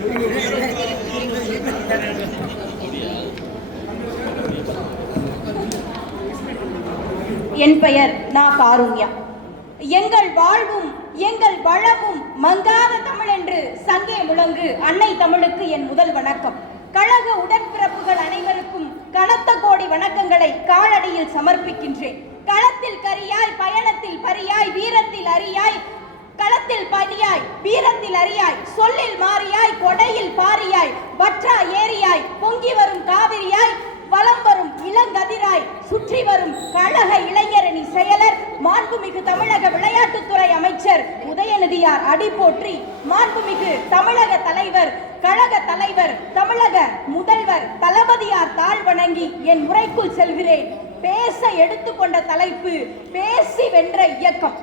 என் பெயர் நா. காருண்யா. எங்கள் வாழ்வும் எங்கள் வளமும் மங்காத தமிழ் என்று சங்கே முழங்கு அன்னை தமிழுக்கு என் முதல் வணக்கம். கழக உடன்பிறப்புகள் அனைவருக்கும் கனத்த கோடி வணக்கங்களை காலடியில் சமர்ப்பிக்கின்றேன். களத்தில் கரியாய், பயணத்தில் பரியாய், வீரத்தில் அறியாய், களத்தில் பணியாய், வீரத்தில் அறியாய், சொல்லில் மாறியாய், கொடையில் பாரியாய், வற்றா ஏரியாய், பொங்கி வரும் காவிரியாய், வலம் வரும் இளங்கதிராய், சுற்றி வரும் கழக இளைஞரணி செயலர், மாண்புமிகு தமிழக விளையாட்டுத்துறை அமைச்சர் உதயநிதியார் அடி போற்றி, மாண்புமிகு தமிழக தலைவர், கழக தலைவர், தமிழக முதல்வர் தளபதியார் தாழ் வணங்கி என் உரைக்குள் செல்கிறேன். பேச எடுத்துக்கொண்ட தலைப்பு பேசி வென்ற இயக்கம்.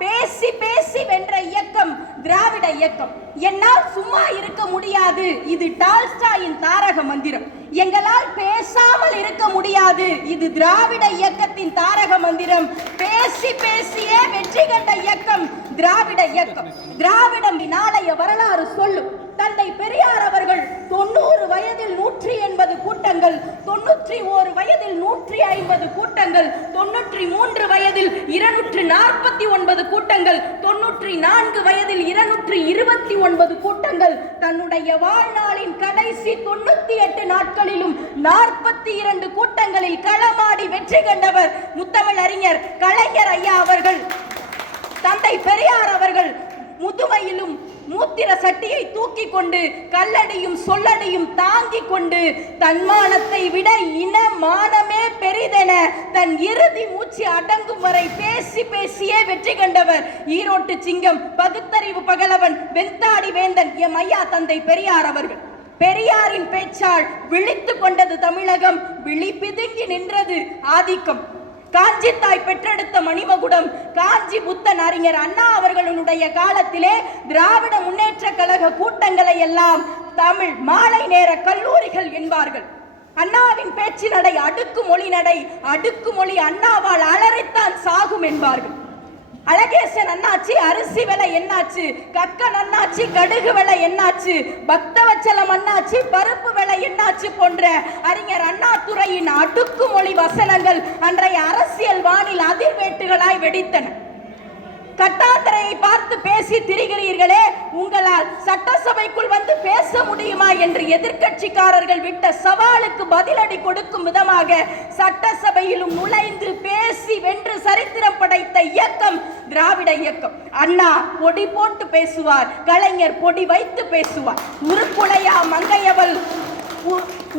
பேசி பேசி வென்ற இயக்கம் திராவிட இயக்கம். என்னால் சும்மா இருக்க முடியாது, இது டால்ஸ்டாயின் தாரக மந்திரம். எங்களால் பேசாமல் இருக்க முடியாது, இது திராவிட இயக்கத்தின் தாரக மந்திரம். பேசி பேசியே வெற்றி கண்ட இயக்கம் திராவிட இயக்கம். திராவிடம் நாளைய வரலாறு சொல்லும். தந்தை பெரியார் அவர்கள் 90 வயதில் 180 கூட்டங்கள், 91 வயதில் 150 கூட்டங்கள், 93 வயதில் 249 கூட்டங்கள், 94 வயதில் 229 கூட்டங்கள், தன்னுடைய வாழ்நாளின் கடைசி 98 நாட்களிலும் 42 கூட்டங்களில் களமாடி வெற்றி கண்டவர் முத்தமிழறிஞர் கலைஞர் ஐயா அவர்கள். தந்தை பெரியார் அவர்கள் முதுமையிலும் மூத்திர சட்டியை தூக்கி கொண்டு கல்லடியும் சொல்லடியும் தாங்கிக் கொண்டு தன்மானத்தை விட இன மானமே பெரிதென தன் இறுதி மூச்சு அடங்கும் வரை பேசி பேசியே வெற்றி கண்டவர் ஈரோட்டு சிங்கம், பகுத்தறிவு பகலவன், வெந்தாடி வேந்தன் எம் ஐயா தந்தை பெரியார் அவர்கள். பெரியாரின் பேச்சால் விழித்து கொண்டது தமிழகம், விழி பிதுங்கி நின்றது ஆதிக்கம். காஞ்சி தாய் பெற்றெடுத்த மணிமகுடம், காஞ்சி புத்தன் அறிஞர் அண்ணா அவர்களுடைய காலத்திலே திராவிட முன்னேற்ற கழக கூட்டங்களை எல்லாம் தமிழ் மாலை நேர கல்லூரிகள் என்பார்கள். அண்ணாவின் பேச்சு நடை அடுக்கு மொழி நடை, அடுக்கு மொழி அண்ணாவால் அலறித்தான் சாகும் என்பார்கள். அழகேசன் அண்ணாச்சி அரிசி விலை என்னாச்சு, கக்கன் அண்ணாச்சி கடுகு விலை என்னாச்சு, பக்தவச்சலம் அண்ணாச்சி பருப்பு விலை என்னாச்சு போன்ற அறிஞர் அண்ணாதுரையின் அடுக்குமொழி வசனங்கள் அன்றைய அரசியல் வானில் அதிர்வேட்டுகளாய் வெடித்தன. கட்டாந்தரையை பார்த்து பேசி திரிகிறீர்களே, உங்களால் சட்டசபைக்குள் வந்து பேச முடியுமா என்று எதிர்கட்சிக்காரர்கள் விட்ட சவாலுக்கு பதிலடி கொடுக்கும் விதமாக சட்டசபையிலும் நுழைந்து பேசி வென்று சரித்திரம் படைத்த இயக்கம் திராவிட இயக்கம். அண்ணா பொடி போட்டு பேசுவார், கலைஞர் பொடி வைத்து பேசுவார்.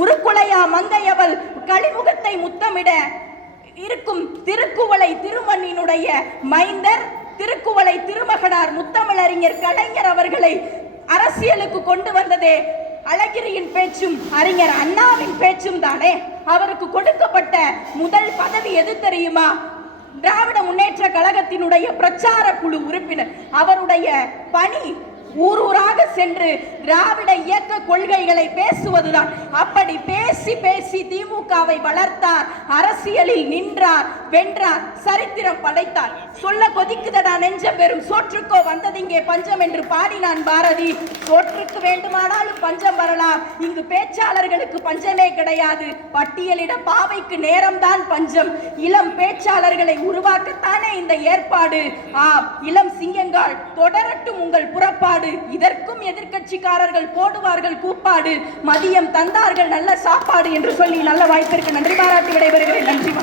உருக்குலையா மங்கையவள் களிமுகத்தை முத்தமிட இருக்கும் திருக்குவளை திருமண்ணினுடைய மைந்தர், திருக்குவளை திருமகனார் முத்தமிழறிஞர் கலைஞர் அவர்களை அரசியலுக்கு கொண்டு வந்ததே அழகிரியின் பேச்சும் அறிஞர் அண்ணாவின் பேச்சும் தானே. அவருக்கு கொடுக்கப்பட்ட முதல் பதவி எது தெரியுமா? திராவிட முன்னேற்ற கழகத்தினுடைய பிரச்சார குழு உறுப்பினர். அவருடைய பணி ஊரூராக சென்று திராவிட இயக்க கொள்கைகளை பேசுவதுதான். அப்படி பேசி பேசி திமுகவை வளர்த்தார், அரசியலில் நின்றார், வென்றார், சரித்திரம் படைத்தார். சொல்ல கொதிக்குதடா நெஞ்சம், வெறும் சோற்றுக்கோ வந்ததிங்கே பஞ்சம் என்று பாடினான் பாரதி. சோற்றுக்கு வேண்டுமானாலும் பஞ்சம் வரலாம், இங்கு பேச்சாளர்களுக்கு பஞ்சமே கிடையாது. பட்டியலிட பாவைக்கு நேரம்தான் பஞ்சம். இளம் பேச்சாளர்களை உருவாக்கத்தானே இந்த ஏற்பாடு. இளம் சிங்கங்கள் தொடரட்டும் உங்கள் புறப்பாடு. இதற்கும் எதிர்கட்சிக்காரர்கள் போடுவார்கள் கூப்பாடு. மதியம் தந்தார்கள் நல்ல சாப்பாடு என்று சொல்லி நல்ல வாய்ப்பிற்கு நன்றி பாராட்டி விடைபெறுகிறேன். நன்றி.